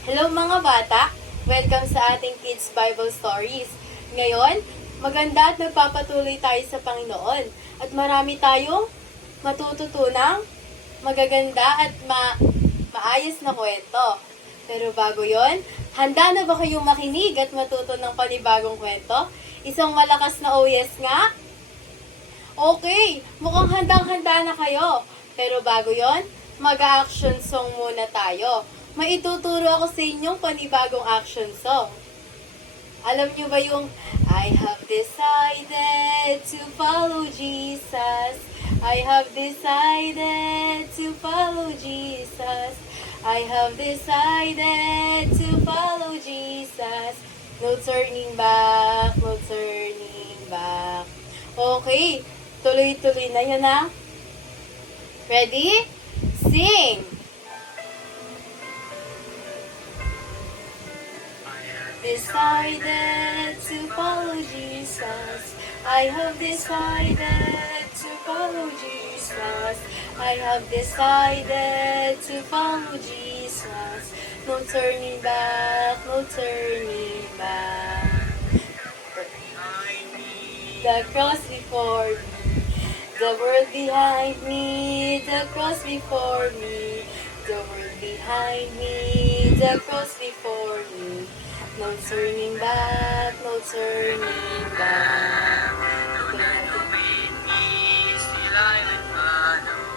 Hello mga bata! Welcome sa ating Kids Bible Stories. Ngayon, maganda at nagpapatuloy tayo sa Panginoon. At marami tayong matututunang magaganda at maayos na kwento. Pero bago yon, handa na ba kayong makinig at matuto ng panibagong kwento? Isang malakas na oh yes nga? Okay, mukhang handang-handa na kayo. Pero bago yon, mag-action song muna tayo. Maituturo ako sa inyong panibagong action song. Alam nyo ba yung I have decided to follow Jesus. I have decided to follow Jesus. I have decided to follow Jesus. No turning back, no turning back. Okay, tuloy-tuloy na yun ha. Ready? Sing! Decided to follow Jesus. I have decided to follow Jesus. I have decided to follow Jesus. No turning back, no turning back. The cross before me, the world behind me, the cross before me, the world behind me, the cross before me. No turning back, no turning back. Don't not go with me, still I will follow.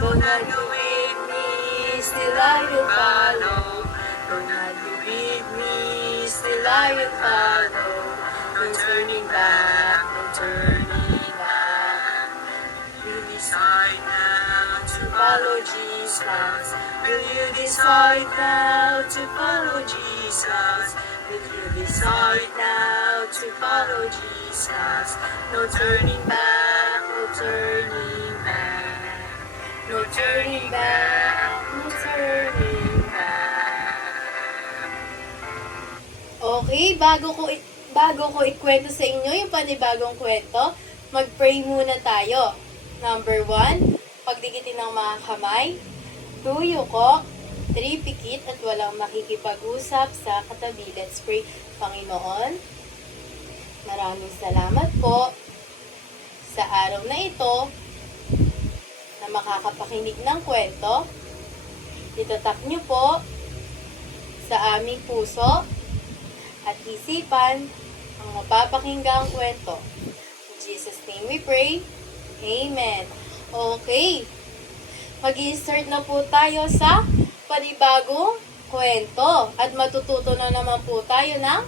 Don't not go with me, still I will follow. Don't not go with me, still I will follow. No turning back, no turning back. You decide now to follow Jesus. Will you decide now to follow Jesus? Will you decide now to follow Jesus? No turning back, no turning back. No turning back, no turning back. Okay, bago ko ikwento sa inyo yung panibagong kwento, mag-pray muna tayo. Number 1, pagdikitin ng mga kamay. 2, yuko. 3, pikit at walang makikipag-usap sa katabi. Let's pray. Panginoon, maraming salamat po sa araw na ito na makakapakinig ng kwento. Itatak niyo po sa aming puso at isipan ang mapapakinggang kwento. In Jesus' name we pray. Amen. Okay. Mag-i-start na po tayo sa panibagong kwento. At matututo na naman po tayo ng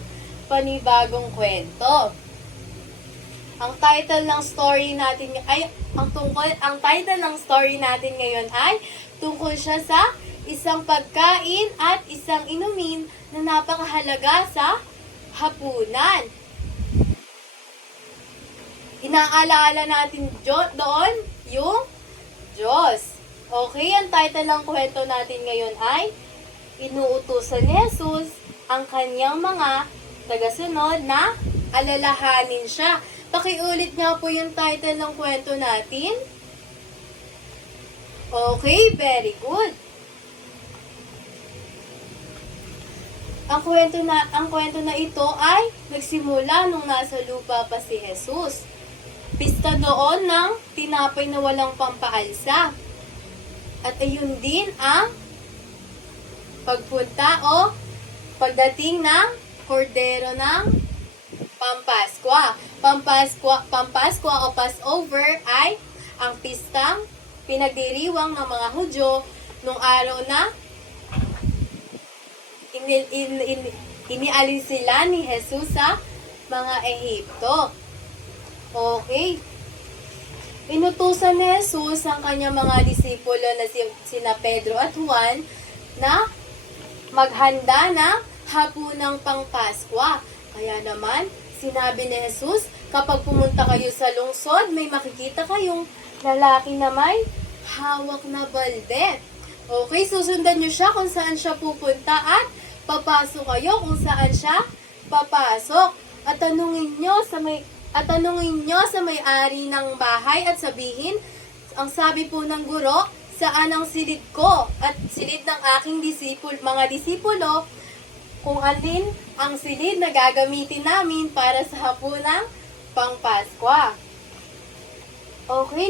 panibagong kwento. Ang title ng story natin ang title ng story natin ngayon ay tungkol siya sa isang pagkain at isang inumin na napakahalaga sa hapunan. Inaalaala natin doon yung Diyos. Okay, ang title ng kwento natin ngayon ay inuutusan ni Jesus ang kanyang mga tagasunod na alalahanin siya. Pakiulit nga po yung title ng kwento natin. Okay, very good. Ang kwento na ito ay nagsimula nung nasa lupa pa si Jesus. Pista doon ng tinapay na walang pampaalsa. At ayun din ang pagpunta o pagdating ng kordero ng Pampaskwa. Pampaskwa o Passover ay ang pistang pinagdiriwang ng mga Hudyo nung araw na inialis sila ni Jesus sa mga Ehipto. Okay. Inutusan ni Jesus ang kanyang mga disipulo na sina Pedro at Juan na maghanda ng hapunang Pangpaskwa. Kaya naman, sinabi ni Jesus, kapag pumunta kayo sa lungsod, may makikita kayong lalaki na may hawak na balde. Okay, susundan nyo siya kung saan siya pupunta at papasok kayo kung saan siya papasok. At tanungin nyo sa may-ari ng bahay at sabihin, ang sabi po ng guro, saan ang silid ko at silid ng aking mga disipulo, kung alin ang silid na gagamitin namin para sa hapunang pangpaskwa. Okay,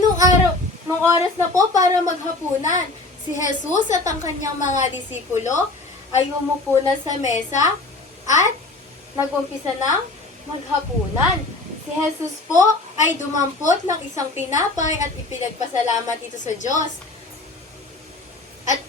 nung oras na po para maghapunan, si Jesus at ang kanyang mga disipulo ay umupo na sa mesa at nag-umpisa ng maghapunan. Si Jesus po ay dumampot ng isang tinapay at ipinagpasalamat ito sa Diyos. At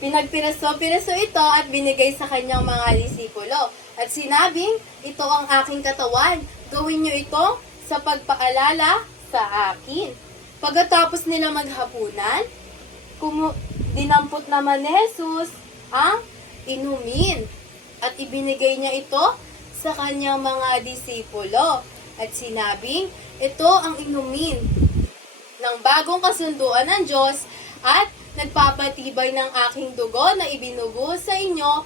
pinagpiraso-piraso ito at binigay sa kanyang mga disipulo. At sinabing, ito ang aking katawan. Gawin niyo ito sa pagpaalala sa akin. Pagkatapos nila maghapunan, dinampot naman ni Jesus ang inumin. At ibinigay niya ito sa kanyang mga disipulo. At sinabing, ito ang inumin ng bagong kasunduan ng Diyos at nagpapatibay ng aking dugo na ibinugo sa inyo.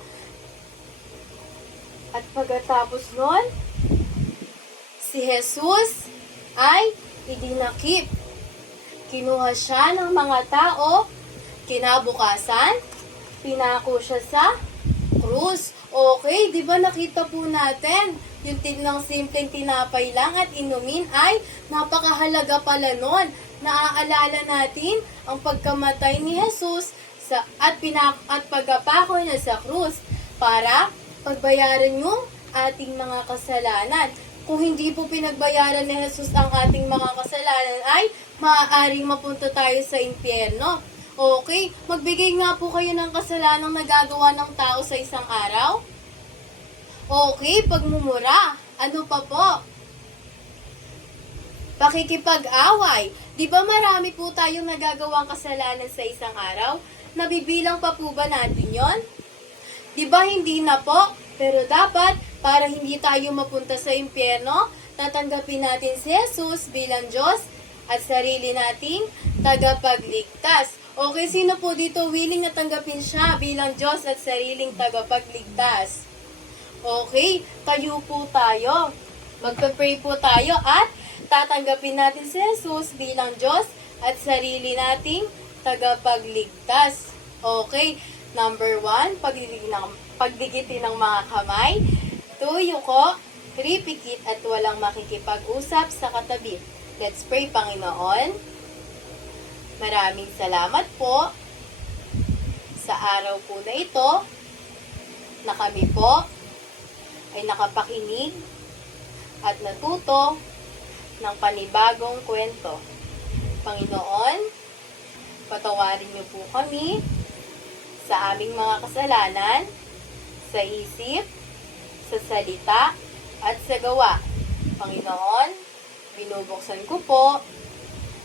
At pagkatapos nun, si Jesus ay idinakip. Kinuha siya ng mga tao, kinabukasan, pinako siya sa krus. Okay, di ba nakita po natin, yung ng simpleng tinapay lang at inumin ay napakahalaga pala nun. Naaalala natin ang pagkamatay ni Jesus at pagkapako niya sa krus para pagbayaran yung ating mga kasalanan. Kung hindi po pinagbayaran ni Jesus ang ating mga kasalanan ay maaaring mapunta tayo sa impyerno. Okay, magbigay nga po kayo ng kasalanang nagagawa ng tao sa isang araw. Okay, pagmumura. Ano pa po? Pakikipag-away. Di ba marami po tayong nagagawang kasalanan sa isang araw? Nabibilang pa po ba natin yon? Di ba hindi na po? Pero dapat, para hindi tayo mapunta sa impyerno, tatanggapin natin si Jesus bilang Diyos at sarili nating tagapagligtas. Okay, sino po dito willing na tanggapin siya bilang Diyos at sariling tagapagligtas? Okay, tayo po tayo. Magpa-pray po tayo at tatanggapin natin si Jesus bilang Diyos at sarili nating tagapagligtas. Okay, number 1, pagdikitin ng mga kamay. 2, yuko. 3, pikit at walang makikipag-usap sa katabi. Let's pray, Panginoon. Maraming salamat po sa araw po na ito na kami po ay nakapakinig at natuto ng panibagong kwento. Panginoon, patawarin niyo po kami sa aming mga kasalanan, sa isip, sa salita, at sa gawa. Panginoon, binubuksan ko po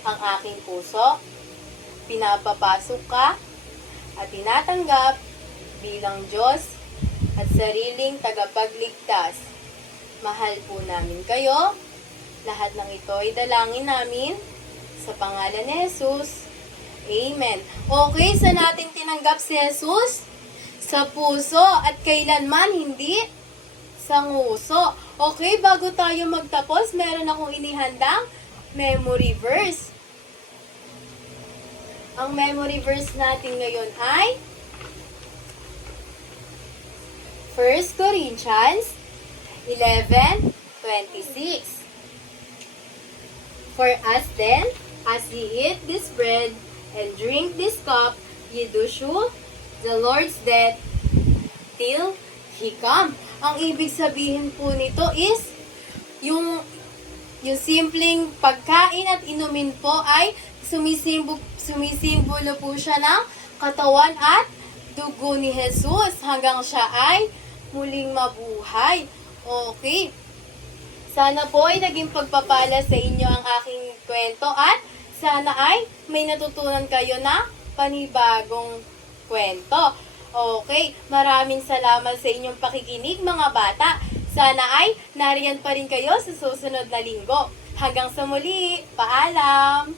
ang aking puso, pinapapasok ka at tinatanggap bilang Diyos at sariling tagapagligtas. Mahal po namin kayo. Lahat ng ito ay dalangin namin sa pangalan ni Jesus. Amen. Okay, sa natin tinanggap si Jesus? Sa puso at kailanman hindi sa nguso. Okay, bago tayo magtapos, meron akong inihandang memory verse. Ang memory verse natin ngayon ay 1 Corinthians 11:26. For us then, as ye eat this bread and drink this cup, ye do show the Lord's death till He come. Ang ibig sabihin po nito is, yung simpleng pagkain at inumin po ay sumisimbolo po siya ng katawan at dugo ni Jesus hanggang siya ay muling mabuhay. Okay. Sana po ay naging pagpapala sa inyo ang aking kwento at sana ay may natutunan kayo na panibagong kwento. Okay, maraming salamat sa inyong pakikinig mga bata. Sana ay nariyan pa rin kayo sa susunod na linggo. Hanggang sa muli, paalam!